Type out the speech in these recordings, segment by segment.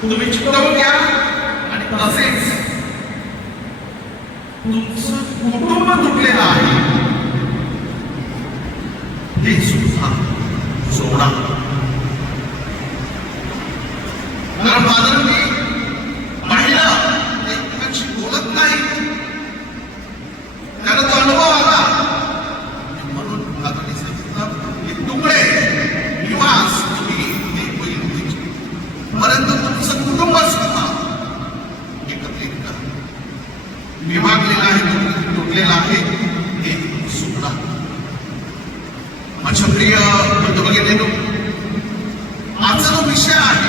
Quando me tipo da mulher, na ciência. Quando você comprou uma nuclear. Isso, sabe? Ah, Sou rápido. विभागलेला आहे तुटलेला आहे हे सुद्धा. माझ्या प्रिय बघितले आजचा जो विषय आहे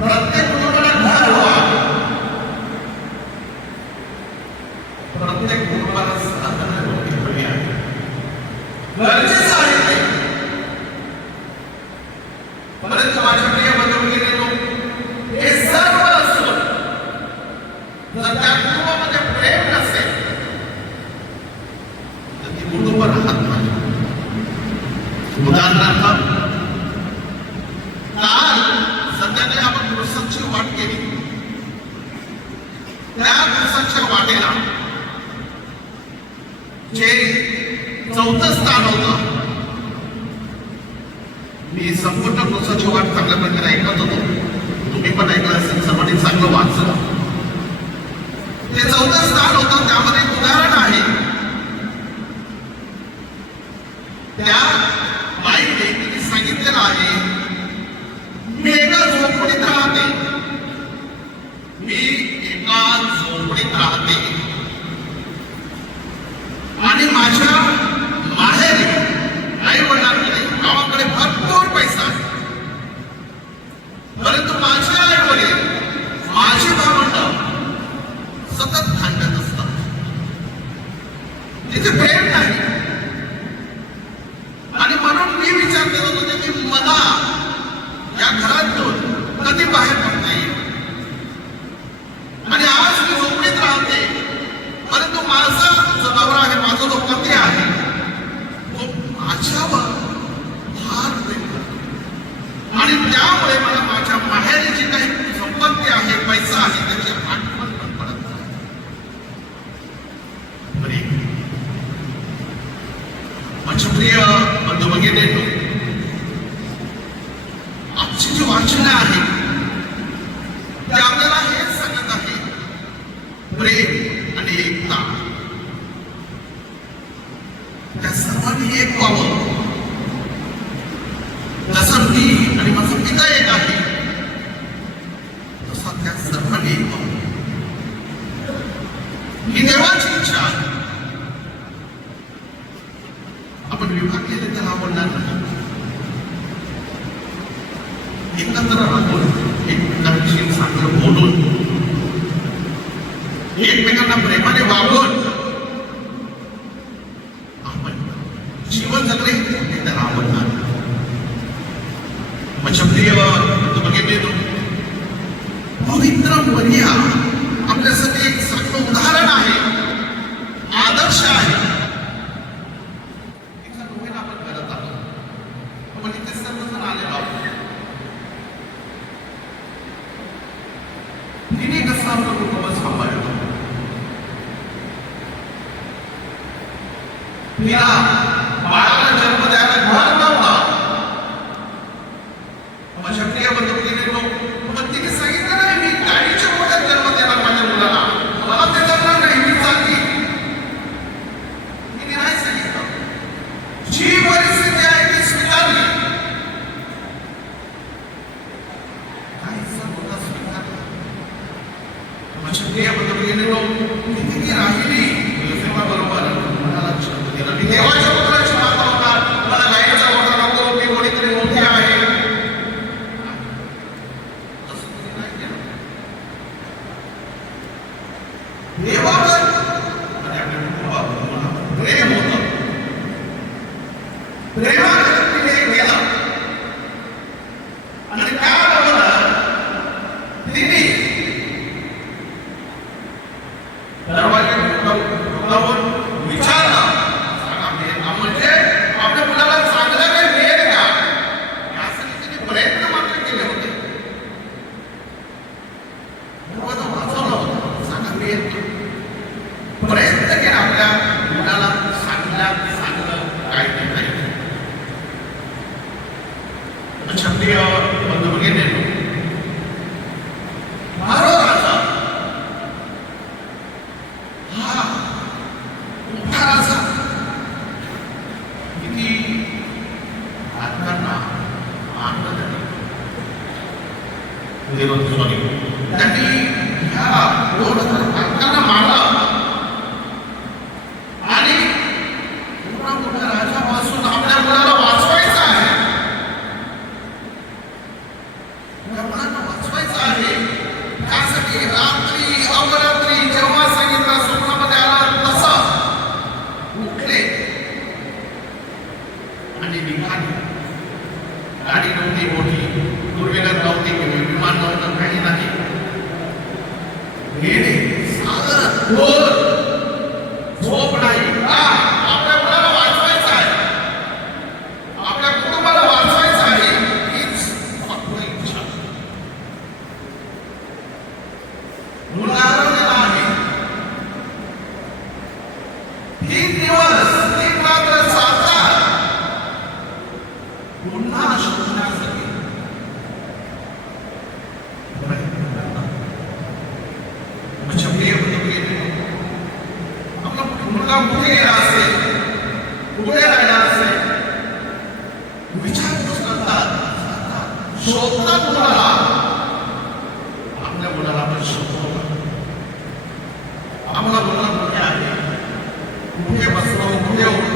प्रत्येक त्या दिवसाच्या वाटेला. जे चौथं स्थान होत. मी संपूर्ण दिवसाची वाट चांगल्या प्रकारे ऐकत होतो. तुम्ही पण ऐकलं असेल सर्वांनी चांगलं वाचलं. ते चौथं स्थान होत त्यामध्ये उदाहरण आहे. त्या پوتر بنیا اپ ایک سرحر ہے آدر ہے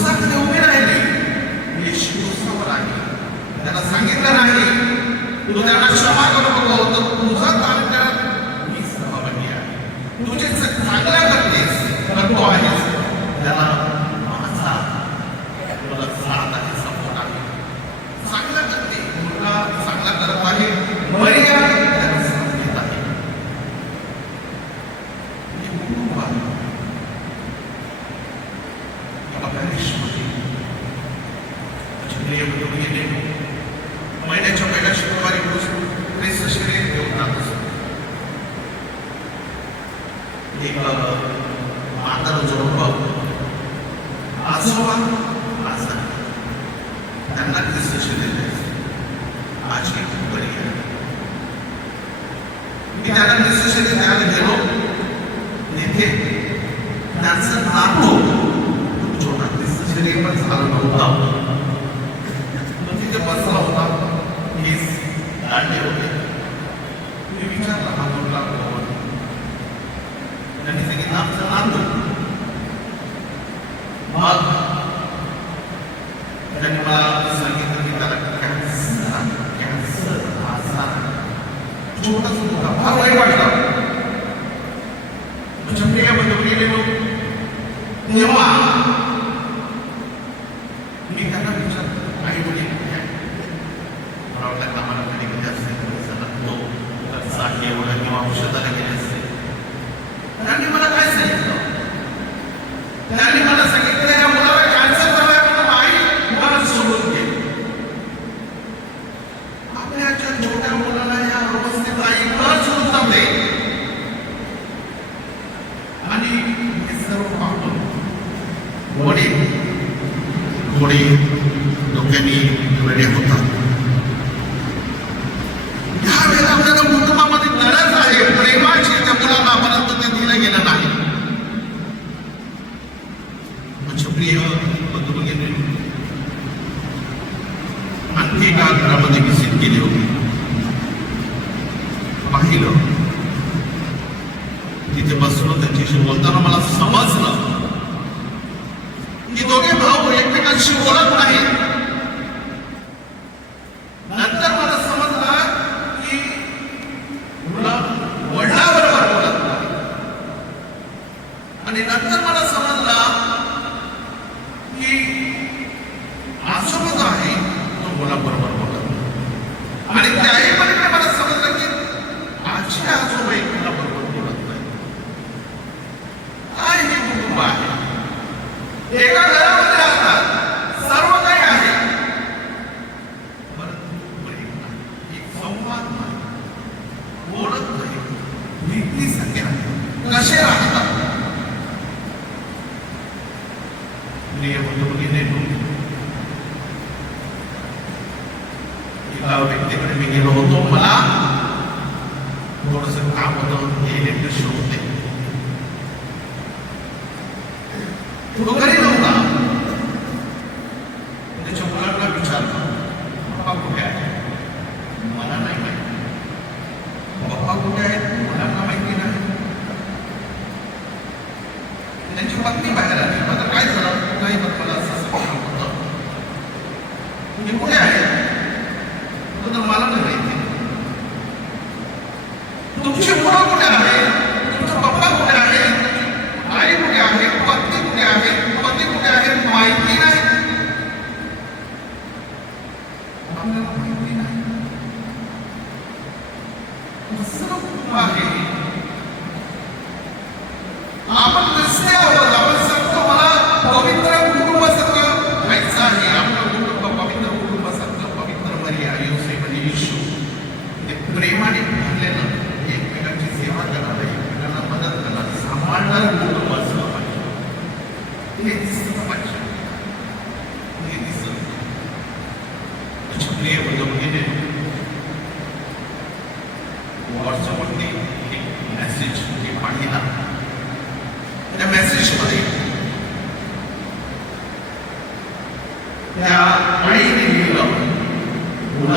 दिवसाकडे उभी राहिले. म्हणजे शिवसमोर आहे त्याला सांगितलं नाही. तू त्यांना क्षमा करतो नको. तर तुझा तारखेला मी सहभागी आहे. तुझे मी त्यांना विचार आई वडील मला वाटतं कामाला कधी गेले असते तो तर साठी एवढा किंवा औषधाला गेले असते. त्यांनी मला काय सांगितलं? त्यांनी मला सांगितलं nasihat kita dia untuk begini dulu kita untuk begini untuk malah. Untuk sebuah kamu untuk ini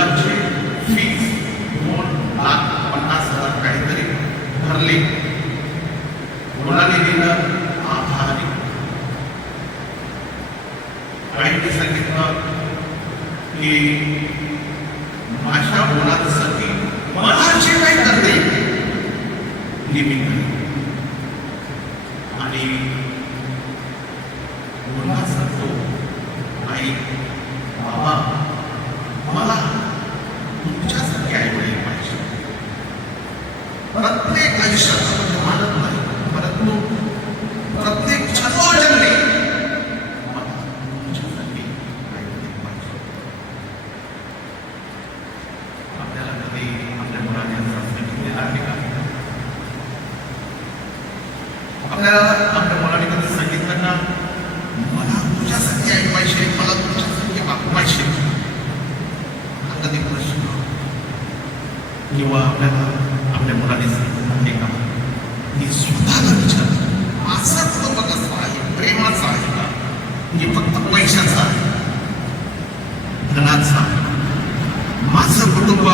मुलांची फीज दोन लाख पन्नास हजार काहीतरी भरली. मुलांनी दिलं Krishna. असाच तो कसा आहे प्रेमाचा आहे का म्हणजे फक्त पैशाचा आहे धनाचा माझं कुटुंब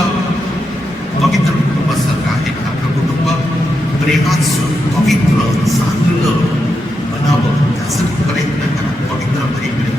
पवित्र कुटुंबासारखं आहे आपलं कुटुंब प्रेमाचं पवित्र चांगलं बनावं त्यासाठी प्रयत्न करा पवित्र परिप्रेम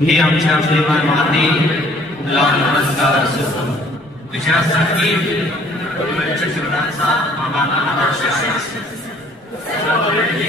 بیام شاہ سلیمان مہدی اللہ نمسکار رسول وشاہ سکیم بلچہ شمران صاحب مہمانا نمبر شاہ سلیمان مہدی